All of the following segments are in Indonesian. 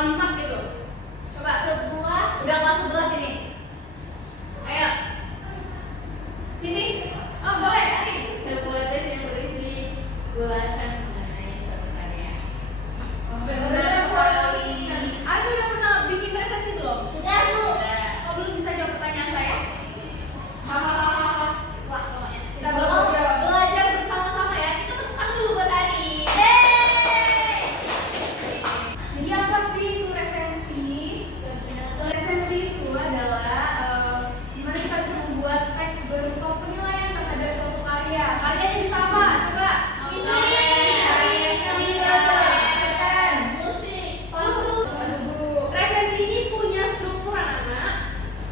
kalimat gitu. Coba sebuah, udah kelas 11 ini. Ayo. Sini. Oh, boleh, Ari. Sebuah tes yang berisi ulasan mengenai suatu karya. Benar sekali. Ari udah pernah bikin resensi belum? Sudah, Bu. Kok belum bisa jawab pertanyaan saya? Hahaha. Wah, pokoknya kita Oh. bakal belajar bersama-sama ya. Kita tepuk tangan dulu buat Ari. Jadi apa sih itu resensi? Resensi itu adalah gimana kita bisa membuat teks berupa penilaian terhadap suatu karya. Karyanya bisa apa? Coba. Isi. Musik. Resensi ini punya struktur anak-anak.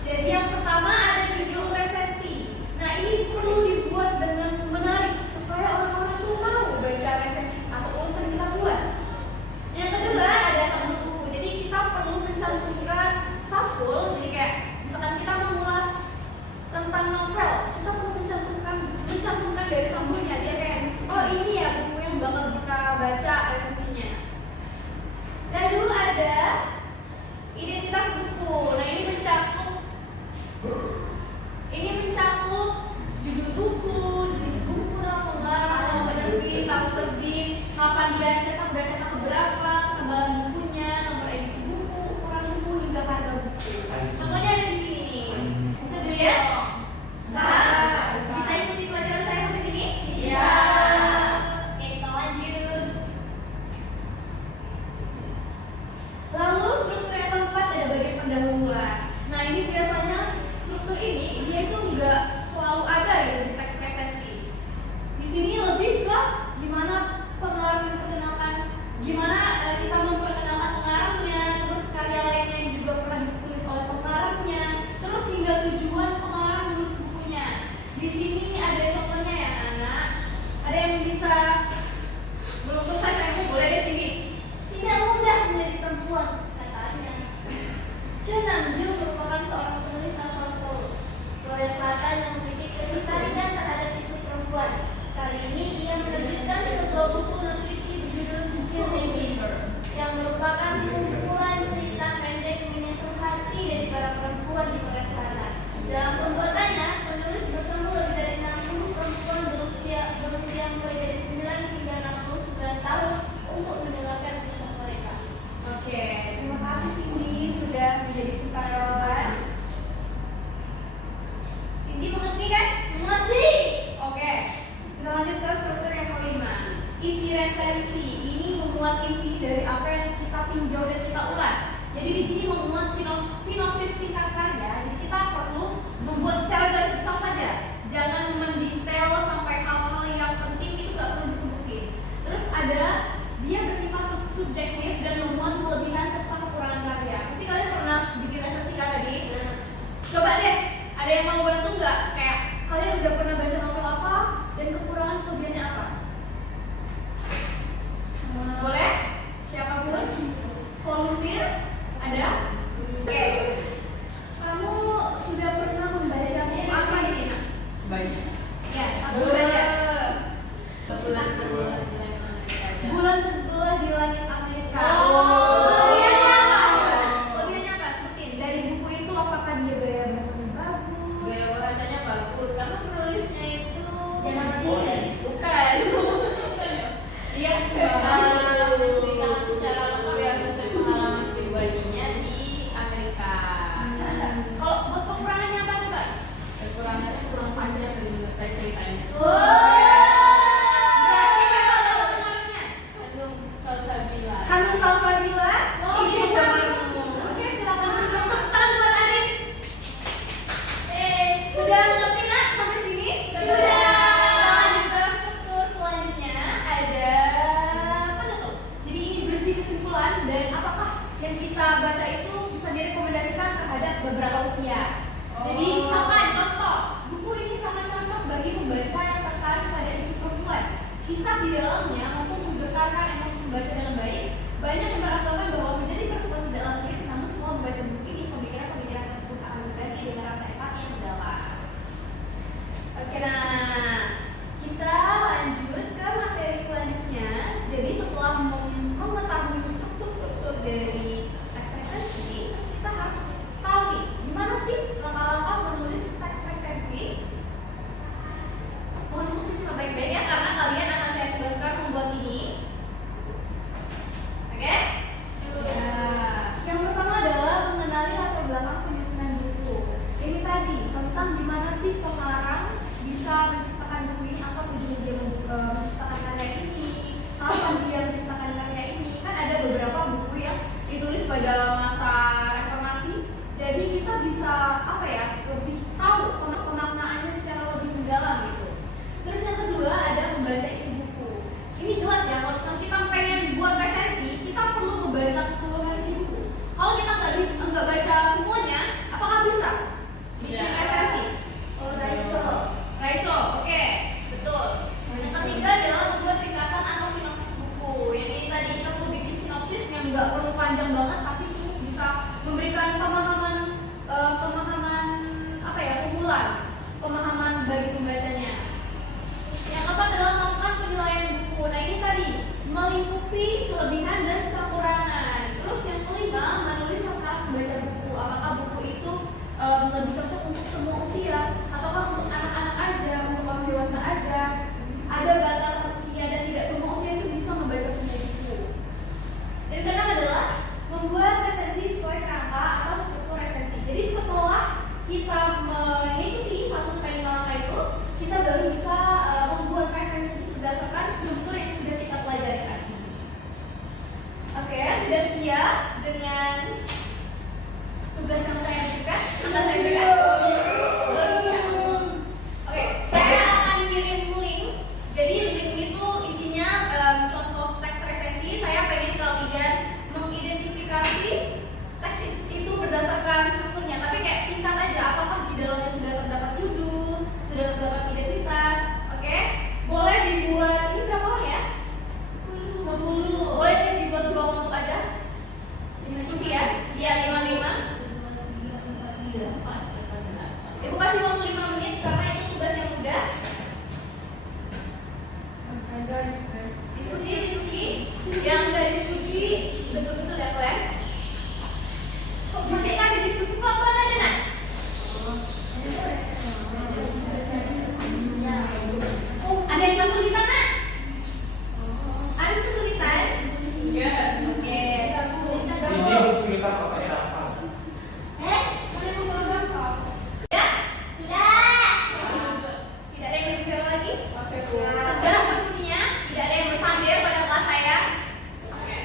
Jadi yang pertama ada judul resensi. Nah ini perlu dibuat dengan menarik supaya orang-orang tuh mau baca resensi atau ulasan kita buat. Yang kedua ada sampul buku. Jadi kita perlu mencantumkan sampul. Jadi kayak misalkan kita mengulas tentang novel, kita perlu mencantumkan dari sampulnya. Dia kayak, oh ini ya buku yang bakal kita baca resensinya. Lalu ada identitas buku. Nah ini mencakup judul buku, jenis buku, nama pengarang, nama penerbit, tahun terbit, kapan dia cetak berapa, ketebalan bukunya, nomor edisi buku, ukuran buku hingga harga buku. Contohnya ada di sini nih. Bisa dilihat? Bisa ikuti pelajaran saya sampai sini? Bisa. Oke, kita lanjut. Lalu struktur yang keempat ada bagian pendahuluan. Nah ini biasanya struktur ini dia itu nggak selalu ada gitu di teks resensi. Di sini lebih ke gimana pengarang memperkenalkan, gimana kita memperkenalkan pengarangnya, terus karya lainnya yang juga pernah ditulis oleh pengarangnya, terus hingga tujuan pengarang menulis bukunya. Di sini ada contohnya ya anak. Ada yang bisa belum selesai, saya boleh deh sini. Tidak mudah menjadi perempuan, katanya. Chen Namju merupakan seorang penulis asal Seoul, Korea Selatan yang memiliki ketertarikan terhadap isu perempuan. Kali ini ia menerbitkan sebuah buku nutrisi berjudul Feminist, yang merupakan kumpulan cerita pendek menyentuh hati dari para perempuan di Korea Selatan. Dalam pembuatannya, penulis bertemu lebih dari 60 perempuan berusia mulai dari 9 hingga 69 tahun untuk mendengarkan kisah mereka. Oke, terima kasih Cindy sudah menjadi sukarelawan. Cindy mengerti kan? Mengerti? Oke, kita lanjut ke struktur yang kelima. Isi resensi ini memuat inti dari apa yang kita tinjau dan kita ulas. Jadi di sini memuat sinopsis singkat karya. Jadi kita perlu membuat secara garis besar saja. Jangan mendetail sampai hal-hal yang penting itu nggak perlu disebutin. Terus ada dia bersifat subjektif dan memuat kelebihan serta kekurangan karya. Pasti kalian pernah bikin resensi kan tadi? Coba deh, ada yang mau bantu nggak? Kayak kalian udah pernah baca novel apa dan kekurangan kelebihannya apa? Boleh? Siapapun? Volunteer? Ada? Oke. Kamu sudah pernah membaca buku apa ini? Nak? Baik. Ya, aku baca. Bulan terbelah di langit Amerika. Kelebihannya apa? Kelebihannya apa? Sebutin. Dari buku itu apakah dia gaya bahasanya bagus? Gaya bahasanya bagus karena penulisnya itu Jangan bukan. Dia menceritakan secara lengkap ya sesuai pengalaman pribadinya di Amerika. Kalau buat kekurangannya apa coba? Kekurangannya kurang panjang dari teks ceritanya. Berarti apa kalau menariknya? Hanum Salsabila. Hanum Salsabila. Oh, Ini iya. penggemarmu. Oke, silakan duduk. Tepuk tangan buat Ari. Sudah mengerti nak sampai sini? Sudah. Kita lanjut ke struktur selanjutnya. Ada apa tuh? Jadi ini bersih kesimpulan dan apakah yang kita baca itu bisa direkomendasikan terhadap beberapa usia. Jadi misalkan contoh, buku ini sangat cocok bagi pembaca yang tertarik pada isu perempuan. Kisah di dalamnya mampu menggetarkan emosi pembaca dengan baik. Banyak yang beranggapan bahwa menjadi perempuan tidaklah sulit, namun semua membaca buku ini pemikiran-pemikiran tersebut akan berganti dengan rasa empati yang mendalam. Oke, nah kita lanjut ke materi selanjutnya. Jadi setelah mengetahui struktur-struktur dari dalam masa reformasi. Jadi kita bisa apa ya, lebih tahu pemaknaannya secara lebih mendalam gitu. Terus yang kedua ada membaca isi buku. Ini jelas ya, kalau misalnya kita pengen buat resensi, kita perlu membaca keseluruhan isi buku. Kalau kita nggak baca semuanya, apakah bisa bikin resensi? Oh, Raiso. Raiso, oke, betul. Yang ketiga adalah membuat ringkasan atau sinopsis buku. Yang ini tadi kita perlu bikin sinopsis yang nggak perlu panjang banget, tapi cukup bisa memberikan pemahaman apa ya, pemahaman bagi pembacanya. Yang keempat adalah melakukan penilaian buku. Nah ini tadi melingkupi kelebihan dan kekurangan. Terus yang kelima menulis sasaran pembaca buku. Apakah buku itu lebih cocok untuk semua usia, ataukah untuk anak-anak aja, untuk orang dewasa aja? Ada batasan usia dan tidak semua usia itu bisa membaca semua buku. Dan keenam adalah membuat resensi sesuai kerangka atau struktur resensi. Jadi setelah kita mengikuti 1-5 langkah itu, kita baru bisa membuat resensi berdasarkan struktur yang sudah kita pelajari tadi. Oke, sudah siap dengan tugas yang saya berikan? Anda saya berikan? Oke, saya akan kirim link. Jadi link itu isinya contoh teks resensi. Saya pengen kalian mengidentifikasi teks itu berdasarkan strukturnya. Tapi kayak singkat aja, apakah di dalamnya sudah terdapat judul, sudah terdapat identitas. Oke, boleh dibuat, ini berapa orang ya? 10. Boleh dibuat 2 kelompok aja. Diskusi ya. Iya, 5-5. Ibu kasih waktu 5 menit karena itu tugas yang mudah. Diskusi. Yang nggak diskusi betul-betul ya kalian. Kok masih ada diskusi pelan-pelan aja nak? Ada yang kesulitan nak? Ada kesulitan? Iya. Oke. Ini kesulitan pakai apa? Ya? Sudah. Tidak ada yang berbicara lagi? Oke, Bu. Tegak posisinya, tidak ada yang bersandar pada kelas saya.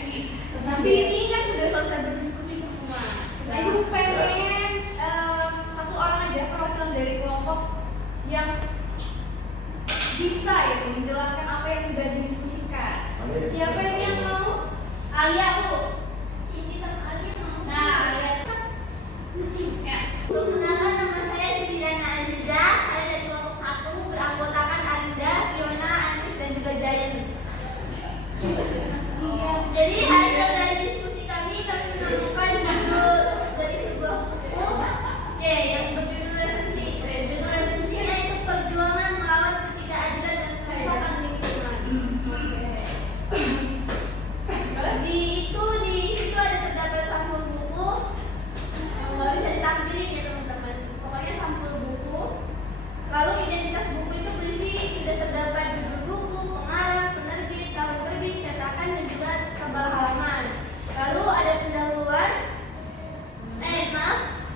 Di sini kan sudah selesai berdiskusi semua. Nah, Ibu pengen satu orang aja perwakilan dari kelompok yang bisa itu menjelaskan apa yang sudah didiskusikan. Siapa yang mau? Alia, Bu. Sini sama Ali mau. Nah, Alia. Ya. Perkenalkan, nama saya Sidirana Aziza. Saya dari kelompok 1 beranggotakan Arinda, Fiona, Anis dan juga Jayan. Jadi hasil dari diskusi kami menemukan judul dari sebuah buku yang berjudul resensi. Judul resensinya itu perjuangan melawan ketidakadilan dan kerusakan lingkungan. Terus di situ ada terdapat sampul buku yang nggak bisa ditampilin ya teman-teman. Pokoknya sampul buku. Lalu identitas buku itu berisi sudah terdapat judul buku, pengarang, penerbit, tahun terbit, cetakan dan juga tebal halaman. Lalu ada pendahuluan.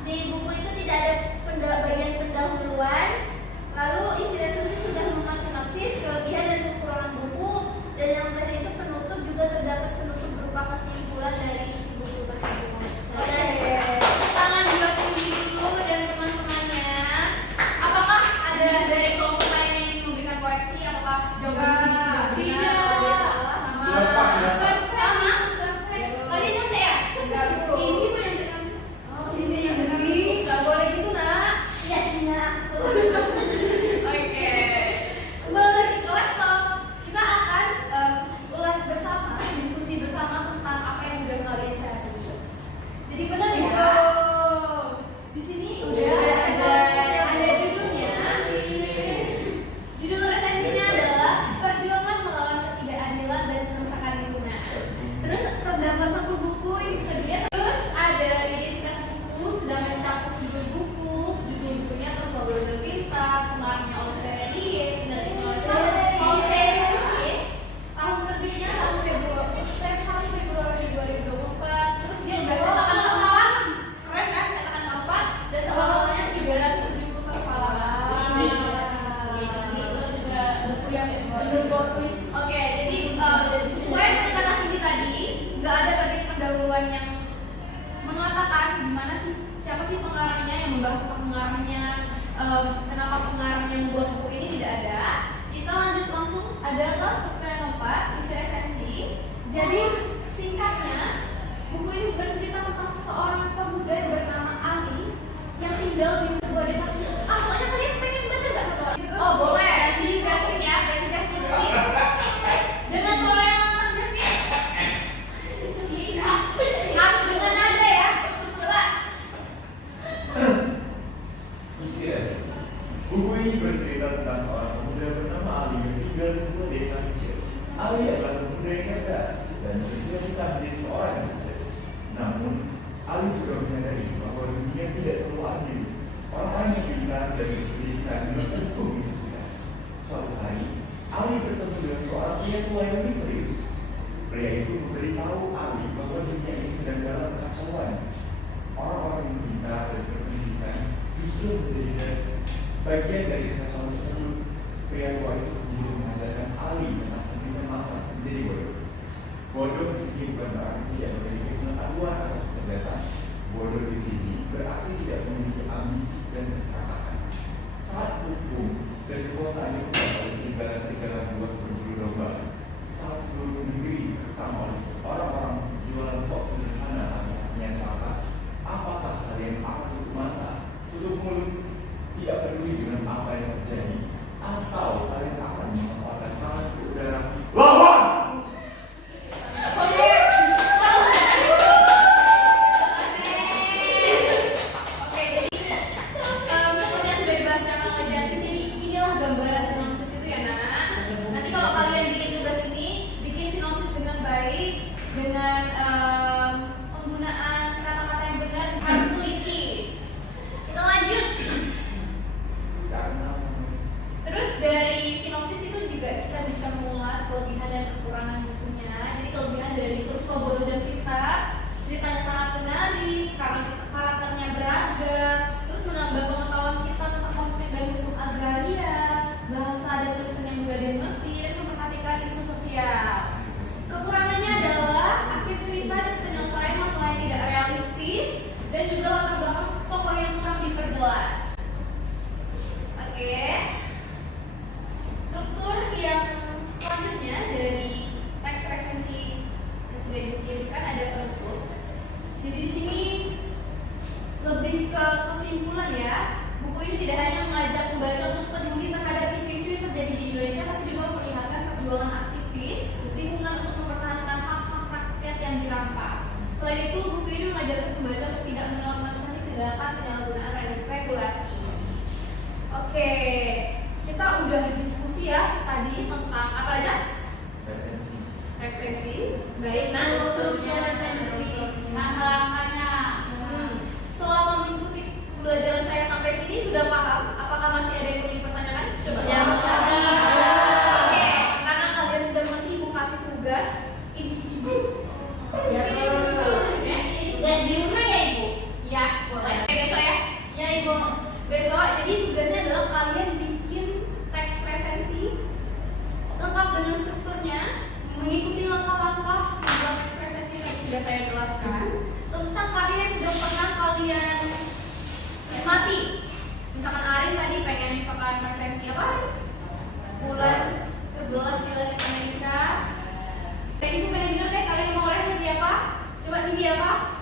Di buku itu tidak ada bagian pendahuluan. Lalu isi resensi sudah memuat sinopsis, kelebihan dan kekurangan buku, dan yang tadi itu penutup juga terdapat penutup berupa kesimpulan dari isi buku tersebut. Oke. Tangan buat Cindy dulu dan teman-temannya. Apakah ada dari kelompok lain yang ingin memberikan koreksi? Apakah jawaban sini sudah benar? Ada yang salah? Sudah pas, sudah pas. Sama? Tadi nyontek ya? Ini Bu yang benar. Oh, ini yang benar. Gak boleh gitu nak. Ya, benar aku. Oke. Kembali lagi ke laptop. Kita akan ulas bersama, diskusi bersama tentang apa yang sudah kalian cari. Jadi benar ya? Di sini udah ada judulnya. Judul resensinya adalah Perjuangan Melawan Ketidakadilan dan Kerusakan Lingkungan. Terus terdapat satu buku yang bisa dilihat. Terus ada identitas buku, sudah mencakup judul buku, judul bukunya, terus logo pintar, pengarangnya oleh Terelie, penerbitnya oleh tahun terbitnya 1 Februari 2024. Terus dia udah cetakan keempat, keren kan cetakan keempat, dan halamannya 371 halaman. Buku yang berbuat tulis. Oke, jadi sesuai dengan kata Cindy tadi, nggak ada bagian pendahuluan yang mengatakan gimana sih, siapa sih pengarangnya, yang membahas tentang pengarangnya, kenapa pengarangnya membuat buku ini, tidak ada. Kita lanjut langsung, ada kelas pertanyaan 4, isi resensi. Jadi singkatnya, buku ini bercerita tentang seorang pemuda yang bernama Ali yang tinggal di sebuah desa kecil. Pokoknya kalian pengen baca nggak satu orang? Oh boleh, sini gasin ya, gasin. Dengan suara yang lantang gasin. Harus dengan nada ya. Coba. Isi resensi. Buku ini bercerita tentang seorang pemuda bernama Ali yang tinggal di sebuah desa kecil. Ali adalah pemuda yang cerdas dan bercita-cita menjadi seorang yang sukses. Namun, Ali juga menyadari bahwa dunia tidak selalu adil. Orang-orang yang pintar dan berpendidikan belum tentu bisa sukses. Suatu hari, Ali bertemu dengan seorang pria tua yang misterius. Pria itu memberitahu Ali bahwa dunia ini sedang dalam kekacauan. Orang-orang yang pintar dan berpendidikan justru menjadi bagian dari kekacauan tersebut. Pria tua itu kemudian mengajarkan Ali tentang pentingnya masa menjadi bodoh. Bodoh di sini bukan berarti tidak memiliki pengetahuan atau kecerdasan. Bodoh di sini berarti tidak memiliki ambisi dan keserakahan. Saat hukum dan kekuasaan yang oleh serigala-serigala buas berburu domba, saat seluruh negeri dikekang oleh orang-orang jualan sok sederhana tapi hatinya salah, apakah kalian akan tutup mata, tutup mulut, tidak peduli dengan apa yang terjadi, atau kalian akan mengepalkan tangan ke udara, lawan! dengan penggunaan kata-kata yang benar, harus teliti. Kita lanjut. Terus dari sinopsis itu juga kita bisa mengulas kelebihan dan kekurangan bukunya. Jadi kelebihan dari Crusoe bodoh dan pintar, ceritanya sangat menarik karena karakternya beragam, terus menambah pengetahuan kita tentang konflik dan hukum agraria, bahasa dan tulisan yang mudah dimengerti, dan memperhatikan isu sosial. Kekurangannya adalah akhir cerita dan penyelesaian masalah yang tidak realistis dan juga latar belakang tokoh yang kurang diperjelas. Oke. Struktur yang selanjutnya dari teks resensi yang sudah dikirimkan ada penutup. Jadi di sini lebih ke kesimpulan ya. Buku ini tidak hanya mengajak pembaca untuk peduli terhadap isu-isu yang terjadi di Indonesia, tapi juga memperlihatkan perjuangan aktivis lingkungan untuk mempertahankan hak-hak rakyat yang dirampas. Selain itu, buku ini mengajarkan pembaca untuk tidak menormalisasi tindakan penyalahgunaan regulasi. Oke, kita udah diskusi ya tadi tentang apa aja? Resensi. Baik, nah untuknya resensi, langkah-langkahnya. Selama mengikuti pembelajaran saya sampai sini sudah paham? Apakah masih ada yang perlu dipertanyakan? Coba. Ya, Tugas individu. Ya, tugas di rumah ya Ibu? Ya, boleh. Besok ya? Ya Ibu. Besok, jadi tugasnya adalah kalian bikin teks resensi lengkap dengan strukturnya, mengikuti langkah-langkah membuat teks resensi yang sudah saya jelaskan tentang karya yang sudah pernah kalian nikmati. Misalkan Arin tadi pengen misalkan resensi apa? Bulan terbelah di langit Amerika. Ibu pengen dengar deh, kalian mau resensi apa? Coba Cindy apa?